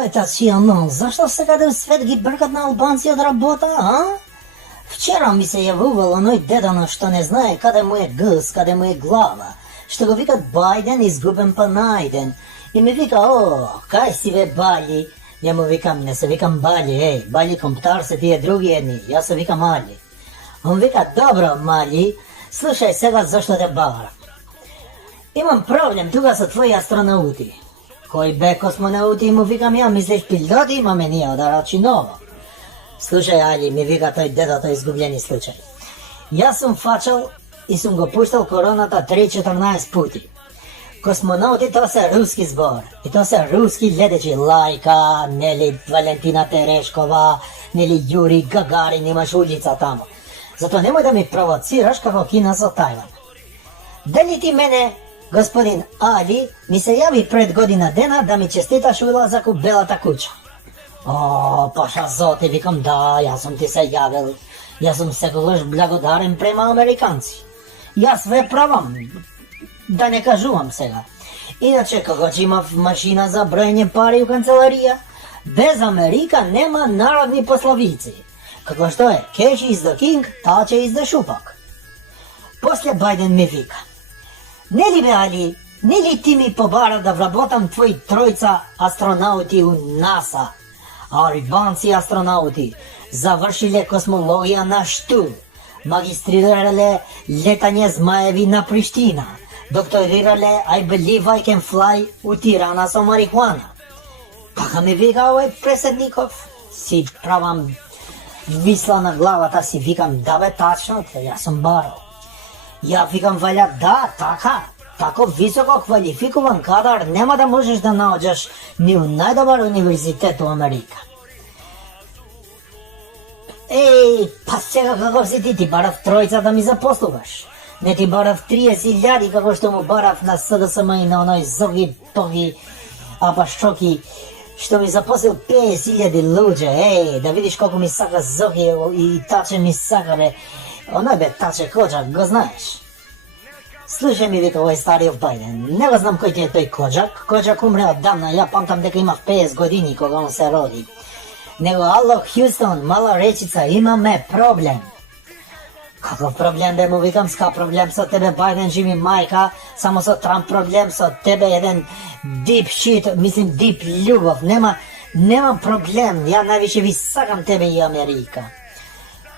Это силно. Защо сега да свет ги бъркат на албанци от работа, а? Вчера ми се явувал оной дедано, що не знае къде му е гъс, къде му е глава. Ще го викат Байден, изгубен па найден. И ми вика, о, кай си бе Бали? Я му викам, не се викам Бали, ей, Бали комптар се тия други едни, я се викам Али. Он вика, добро, Мали, слушай сега защо те бавара. Имам проблем тука со твои астронаути. Кој бе космонавти му викам ја, мислиш пилоти имаме ние од Арачиново. Слушај, Али, ми вика тој дедото изгубljeni случај. Јас сум фачал и сум го пуштал короната 3-14 пути. Космонавти тоа се руски збор. И тоа се руски летечи. Лајка, нели Валентина Терешкова, нели Јури Гагарин, имаш улица тамо. Затоа немој да ми провоцираш како Кина со Тајван. Дали ти мене, господин Али, ми се јави пред година дена да ми честиташ улазак у Белата куќа. О, паша Зоти, викам да, јас сум ти се јавил. Јас сум секогаш благодарен према американци. Јас ве правам, да не кажувам сега. Иначе, како че имав машина за броење пари у канцеларија, без Америка нема народни пословици. Како што е, cash is the king, touch is the шупак. После Байден ми вика, нели бе Али, нели ти ми побара да вработам твои тројца астронаути у НАСА, албанци астронаути, завршиле космологија на Шту, магистрирале летање змаеви на Приштина, докторирале I believe I can fly у Тирана со марихуана. Така ми вика овој преседников, си правам мисла на главата, си викам, да бе, тачно, јас сум барал. Ја викам, валя, да, така, тако високо квалификуван кадар нема да можеш да наоѓаш ни у најдобар универзитет у Америка. Еј, па сега како си ти барав тројца да ми запослуваш. Не ти барав 30.000 како што му барав на СДСМ и на оној Зоги, Тоги, Апашчоки, што ми запослил 50.000 луѓе. Еј, да видиш колку ми сака Зоги и Таче ми сака, бе. Оној бе Таче Коджак, го знаеш? Слушај ми, вика овој стариот Байден, не го знам кој ти е тој Коджак. Коджак умре оддавна, ја памтам дека имав 50 години кога он се роди. Него, ало, Хјустон, мала речица, имаме проблем. Каков проблем бе, му викам, ска проблем со тебе, Байден, живи мајка, само со Трамп проблем, со тебе еден deep shit, мислим deep љубов, нема проблем, ја највише ви сакам тебе и Америка.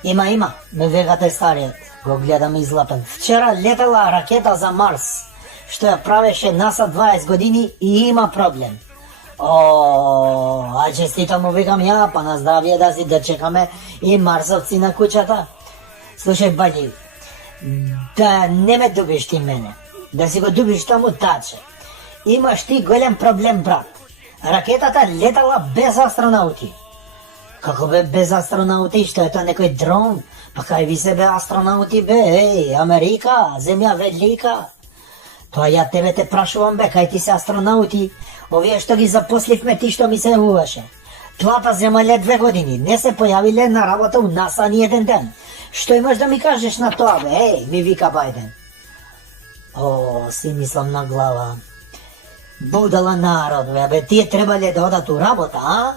Има, ме вега тој стариот, го гледам излапен. Вчера летела ракета за Марс, што ја правеше НАСА 20 години и има проблем. О, а честито му викам ја, па на здравие да си дочекаме и марсовци на куќата. Слушај, Бали, да не ме дубиш ти мене, да си го дубиш таму Таче. Имаш ти голем проблем, брат. Ракетата летала без астронаути. Како бе без астронаути, што е тоа некој дрон? Па кај ви се бе астронаути бе, еј, Америка, земја велика. Тоа ја тебе те прашувам бе, кај ти се астронаути, овие што ги запосливме ти што ми се јавуваше. Плата земале 2 години, не се појавиле на работа у НАСА ни еден ден. Што имаш да ми кажеш на тоа бе, еј, ми вика Байден. О, си мислам на глава. Будала народ бе, тие требале да одат у работа, а?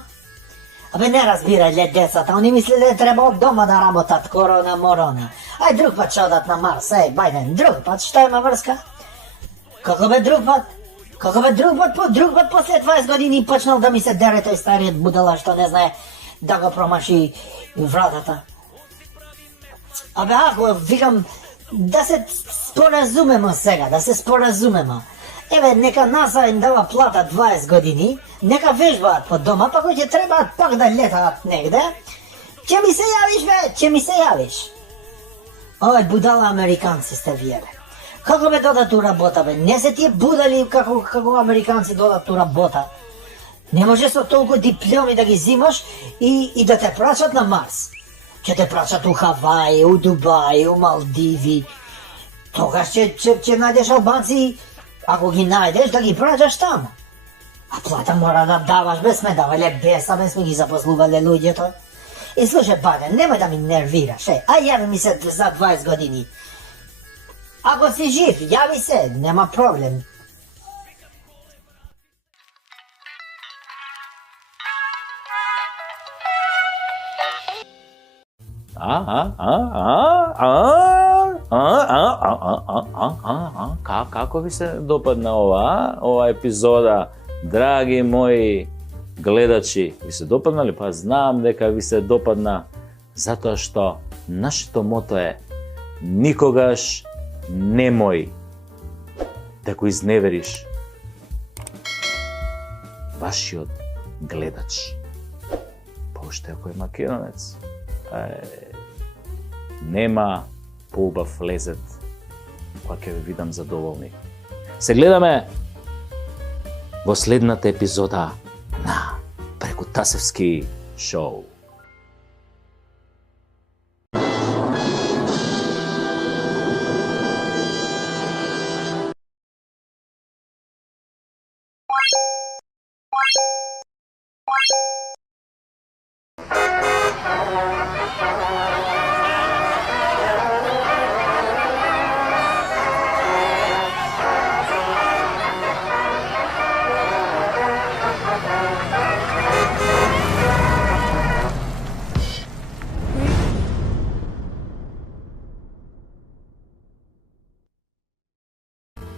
Абе не разбирале децата, они мислеле треба од дома да работат, корона-морона. Ај друг пат ќе одат на Марс, еј, Байден, друг пат, што има врска? Како бе друг пат? Како бе друг пат после 20 години почнал да ми се дере тој стариот будала што не знае да го промаши вратата. Абе ако викам да се споразумемо сега, да се споразумемо. Еве, нека НАСА им дава плата 20 години, нека вежбаат по дома, па кој ќе требаат пак да летаат негде, ќе ми се јавиш бе, ќе ми се јавиш. Ој, будала американци сте вие бе. Како бе додат у работа бе? Не се тие будали како американци додат у работа. Не може со толку дипломи да ги зимаш и да те прачат на Марс. Ќе те прачат у Хаваи, у Дубај, у Малдиви. Тогаш ќе најдеш албанци, ако ги најдеш, да ги прачаш таму. А плата мора да даваш, бе сме давале беса, бе сме ги запослувале луѓето. И слушај, Байден, немој да ми нервираш, ај јави ми се за 20 години. Ако си жив, јави се, нема проблем. Како ви се допадна ова епизода, драги мои гледачи? Ви се допадна ли? Па знам дека ви се допадна, затоа што нашето мото е никогаш немој да го изневериш вашиот гледач. Уште ако е македонец, нема поубав лезет која ќе ве видам задоволни. Се гледаме во следната епизода на Прекутасевски шоу.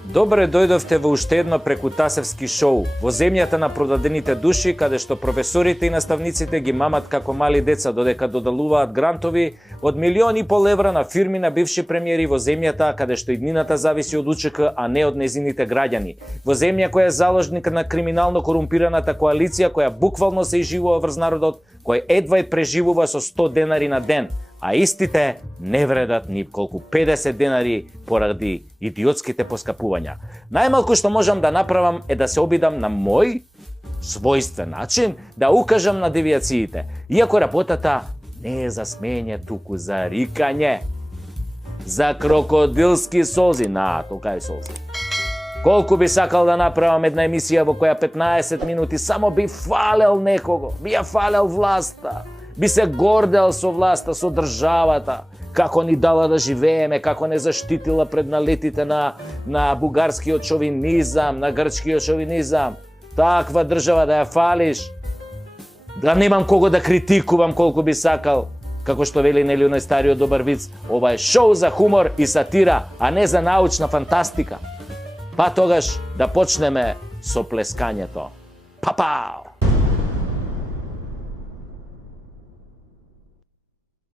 Добре дојдовте во уште едно Прекутасевски шоу, во земјата на продадените души, каде што професорите и наставниците ги мамат како мали деца додека додалуваат грантови од 1,5 милион евра на фирми на бивши премиери во земјата каде што иднината зависи од УЧК, а не од незините граѓани. Во земја која е заложник на криминално корумпираната коалиција која буквално се изживува врз народот, кој едва преживува со 100 денари на ден, а истите не вредат ни колку 50 денари поради идиотските поскапувања. Најмалку што можам да направам е да се обидам на мој својствен начин да укажам на девијациите, иако работата не е за смење, туку за рикање, за крокодилски солзи, толка е солзи. Колку би сакал да направам една емисија во која 15 минути само би фалел некого, би ја фалел власта, би се гордел со власта, со државата, како ни дала да живееме, како не заштитила пред налетите на бугарскиот шовинизам, на грчкиот шовинизам. Таква држава да ја фалиш, да немам кого да критикувам колку би сакал, како што вели нели оној стариот добар виц, ова е шоу за хумор и сатира, а не за научна фантастика. Па тогаш да почнеме со плескањето. Па-пау!